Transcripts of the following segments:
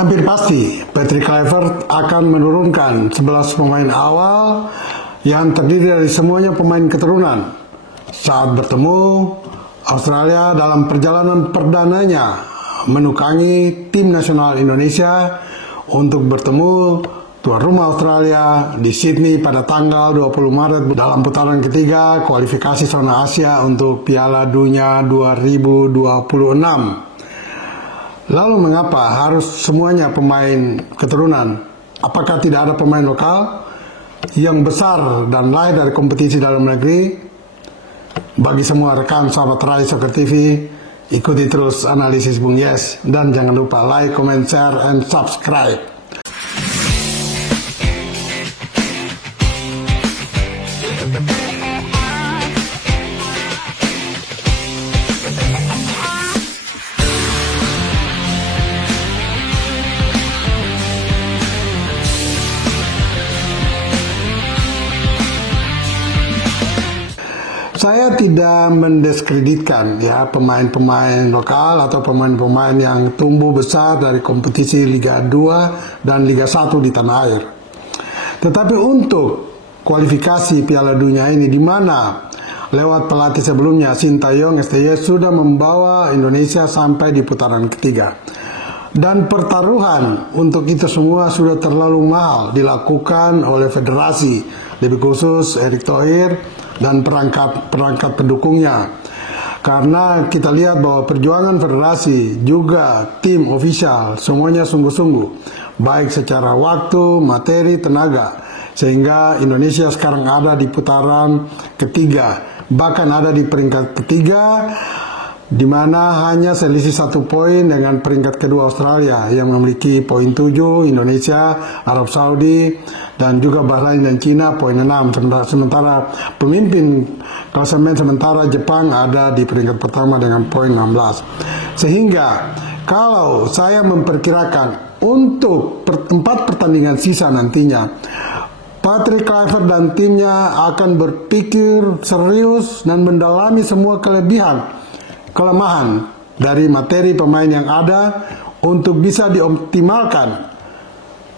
Hampir pasti Patrick Kluivert akan menurunkan 11 pemain awal yang terdiri dari semuanya pemain keturunan saat bertemu Australia dalam perjalanan perdananya menukangi tim nasional Indonesia untuk bertemu tuan rumah Australia di Sydney pada tanggal 20 Maret dalam putaran ketiga kualifikasi zona Asia untuk Piala Dunia 2026. Lalu mengapa harus semuanya pemain keturunan? Apakah tidak ada pemain lokal yang besar dan lahir dari kompetisi dalam negeri? Bagi semua rekan sahabat Rai Soccer TV, ikuti terus analisis Bung Yes dan jangan lupa like, comment, share, and subscribe. Saya tidak mendiskreditkan ya pemain-pemain lokal atau pemain-pemain yang tumbuh besar dari kompetisi Liga 2 dan Liga 1 di tanah air. Tetapi untuk kualifikasi Piala Dunia ini, di mana lewat pelatih sebelumnya Sintayong STY sudah membawa Indonesia sampai di putaran ketiga. Dan pertaruhan untuk itu semua sudah terlalu mahal dilakukan oleh federasi, lebih khusus Erick Thohir dan perangkat pendukungnya. Karena kita lihat bahwa perjuangan federasi juga tim ofisial semuanya sungguh-sungguh, baik secara waktu, materi, tenaga, sehingga Indonesia sekarang ada di putaran ketiga, bahkan ada di peringkat ketiga, di mana hanya selisih 1 poin dengan peringkat kedua Australia yang memiliki poin 7, Indonesia, Arab Saudi, dan juga Bahrain dan Cina poin 6. Sementara pemimpin klasemen sementara Jepang ada di peringkat pertama dengan poin 16. Sehingga kalau saya memperkirakan untuk 4 pertandingan sisa nantinya, Patrick Kluivert dan timnya akan berpikir serius dan mendalami semua kelemahan dari materi pemain yang ada untuk bisa dioptimalkan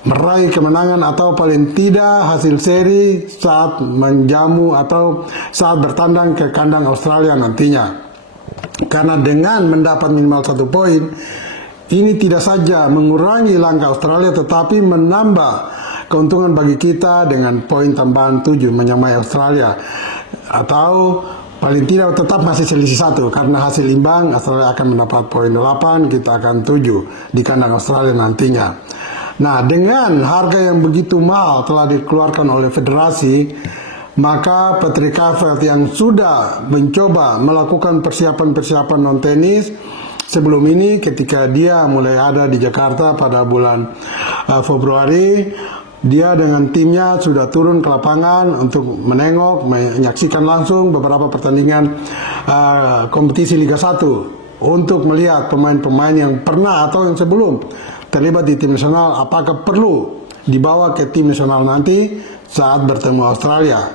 meraih kemenangan atau paling tidak hasil seri saat menjamu atau saat bertandang ke kandang Australia nantinya. Karena dengan mendapat minimal 1 poin, ini tidak saja mengurangi langkah Australia tetapi menambah keuntungan bagi kita dengan poin tambahan 7 menyamai Australia, atau paling tidak tetap masih selisih 1 karena hasil imbang Australia akan mendapat poin 8, kita akan 7 di kandang Australia nantinya. Nah, dengan harga yang begitu mahal telah dikeluarkan oleh federasi, maka Patrick Kluivert yang sudah mencoba melakukan persiapan-persiapan non-tenis sebelum ini ketika dia mulai ada di Jakarta pada bulan Februari, dia dengan timnya sudah turun ke lapangan untuk menyaksikan langsung beberapa pertandingan kompetisi Liga 1 untuk melihat pemain-pemain yang pernah atau yang sebelum terlibat di tim nasional apakah perlu dibawa ke tim nasional nanti saat bertemu Australia.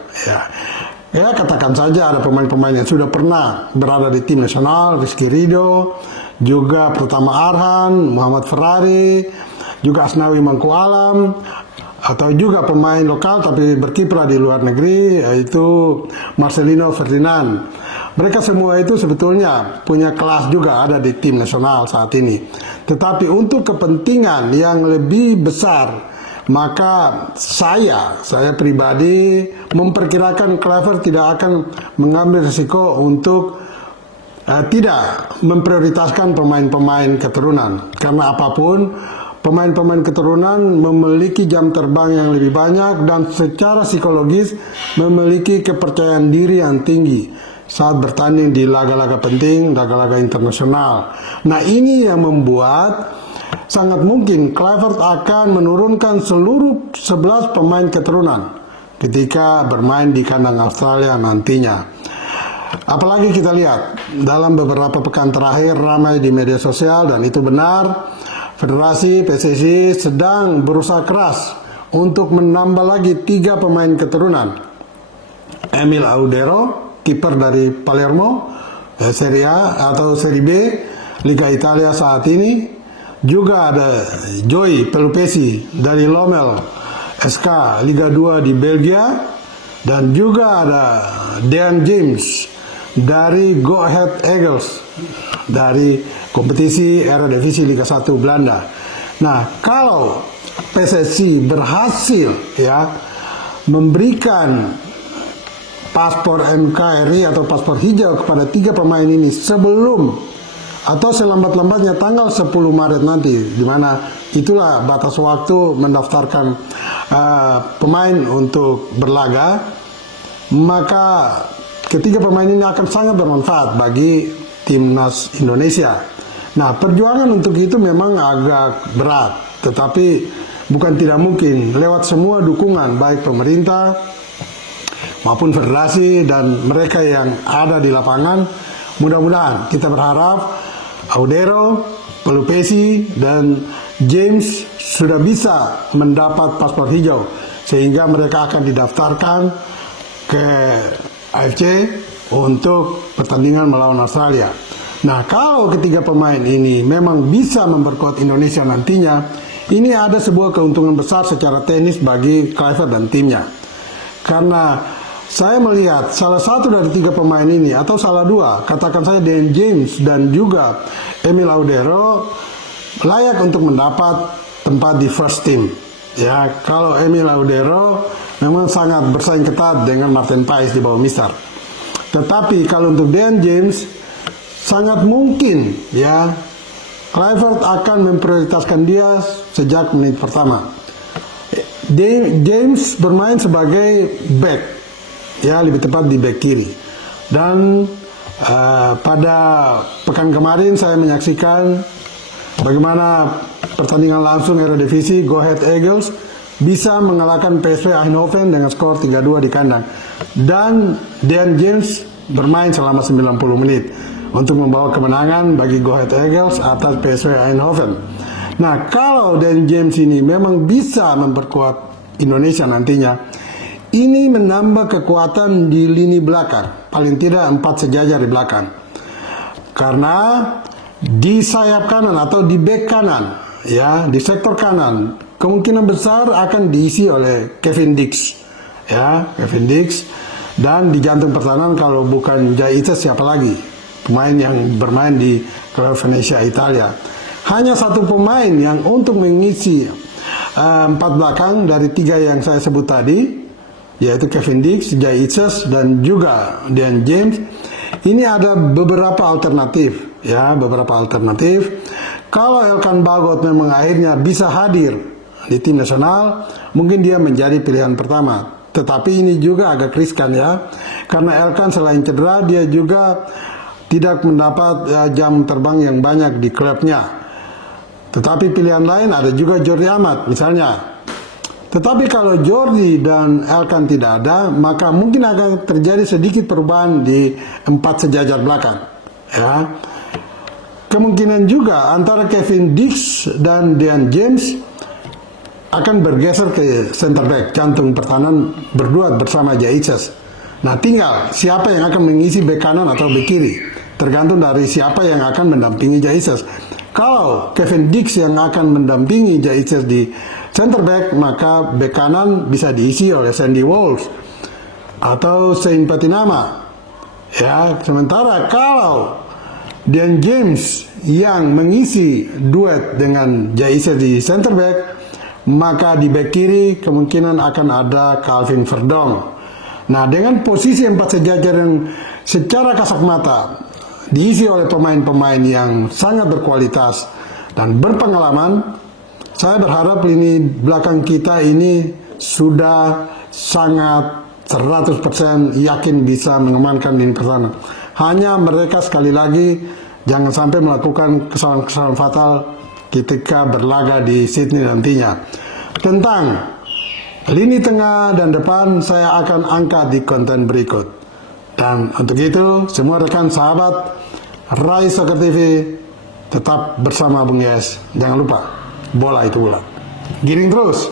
Ya, katakan saja ada pemain-pemain yang sudah pernah berada di tim nasional, Rizky Ridho, juga Pratama Arhan, Muhammad Ferrari, juga Asnawi Mangku Alam, atau juga pemain lokal tapi berkiprah di luar negeri, yaitu Marcelino Ferdinand. Mereka semua itu sebetulnya punya kelas juga ada di tim nasional saat ini. Tetapi untuk kepentingan yang lebih besar, maka saya pribadi memperkirakan Kluivert tidak akan mengambil risiko untuk tidak memprioritaskan pemain-pemain keturunan. Karena apapun, pemain-pemain keturunan memiliki jam terbang yang lebih banyak dan secara psikologis memiliki kepercayaan diri yang tinggi saat bertanding di laga-laga penting, laga-laga internasional. Nah, ini yang membuat sangat mungkin Kluivert akan menurunkan seluruh 11 pemain keturunan ketika bermain di kandang Australia nantinya. Apalagi kita lihat dalam beberapa pekan terakhir ramai di media sosial, dan itu benar, Federasi PSSI sedang berusaha keras untuk menambah lagi 3 pemain keturunan. Emil Audero, kiper dari Palermo, Serie A atau Serie B, Liga Italia saat ini. Juga ada Joy Pelupesi dari Lommel SK Liga 2 di Belgia, dan juga ada Dean James dari Go Ahead Eagles dari kompetisi Eredivisie Liga 1 Belanda. Nah, kalau PSSI berhasil ya memberikan paspor NKRI atau paspor hijau kepada 3 pemain ini sebelum atau selambat-lambatnya tanggal 10 Maret nanti, di mana itulah batas waktu mendaftarkan pemain untuk berlaga, maka ketiga pemain ini akan sangat bermanfaat bagi timnas Indonesia. Nah, perjuangan untuk itu memang agak berat, tetapi bukan tidak mungkin lewat semua dukungan baik pemerintah maupun federasi dan mereka yang ada di lapangan. Mudah-mudahan kita berharap Audero, Pelupesi, dan James sudah bisa mendapat paspor hijau sehingga mereka akan didaftarkan ke AFC untuk pertandingan melawan Australia. Nah, kalau ketiga pemain ini memang bisa memperkuat Indonesia nantinya, ini ada sebuah keuntungan besar secara teknis bagi Kluivert dan timnya. Karena saya melihat salah satu dari 3 pemain ini, atau salah 2, katakan saya Dean James dan juga Emil Audero, layak untuk mendapat tempat di first team. Ya, kalau Emil Audero memang sangat bersaing ketat dengan Martin Paes di bawah Mister. Tetapi kalau untuk Dean James, sangat mungkin ya Kluivert akan memprioritaskan dia sejak menit pertama. James bermain sebagai back, ya lebih tepat di back kiri. Dan pada pekan kemarin saya menyaksikan bagaimana pertandingan langsung Eredivisie Go Ahead Eagles bisa mengalahkan PSV Eindhoven dengan skor 3-2 di kandang. Dan Dean James bermain selama 90 menit untuk membawa kemenangan bagi Go Ahead Eagles atas PSV Eindhoven. Nah, kalau Dean James ini memang bisa memperkuat Indonesia nantinya, ini menambah kekuatan di lini belakang, paling tidak 4 sejajar di belakang. Karena di sayap kanan atau di bek kanan, ya di sektor kanan, kemungkinan besar akan diisi oleh Kevin Dix, ya Kevin Dix. Dan di jantung pertahanan kalau bukan Jaites siapa lagi? Pemain yang bermain di klub Venezia Italia. Hanya satu pemain yang untuk mengisi 4 belakang dari 3 yang saya sebut tadi, yaitu Kevin Dix, Jaites, dan juga Dean James. Ini ada beberapa alternatif, ya beberapa alternatif. Kalau Elkan Bagot memang akhirnya bisa hadir di tim nasional, mungkin dia menjadi pilihan pertama. Tetapi ini juga agak riskan ya, karena Elkan selain cedera dia juga tidak mendapat jam terbang yang banyak di klubnya. Tetapi pilihan lain ada juga Jordi Amat misalnya. Tetapi kalau Jordi dan Elkan tidak ada, maka mungkin akan terjadi sedikit perubahan di 4 sejajar belakang. Ya, kemungkinan juga antara Kevin Dix dan Dean James akan bergeser ke center back jantung pertahanan berdua bersama Jaites. Nah, tinggal siapa yang akan mengisi bek kanan atau bek kiri, tergantung dari siapa yang akan mendampingi Jaites. Kalau Kevin Dix yang akan mendampingi Jaites di center back, maka bek kanan bisa diisi oleh Sandy Walsh atau Saint Patinama. Ya, sementara kalau Dean James yang mengisi duet dengan Jaites di center back, maka di bek kiri kemungkinan akan ada Calvin Verdong. Nah, dengan posisi 4 sejajar yang secara kasat mata diisi oleh pemain-pemain yang sangat berkualitas dan berpengalaman, saya berharap lini belakang kita ini sudah sangat 100% yakin bisa mengamankan lini pertahanan. Hanya mereka sekali lagi jangan sampai melakukan kesalahan-kesalahan fatal ketika berlaga di Sydney nantinya. Tentang lini tengah dan depan saya akan angkat di konten berikut. Dan untuk itu semua rekan sahabat Rai Soccer TV tetap bersama Bung Yes. Jangan lupa, bola itu bola. Giring terus.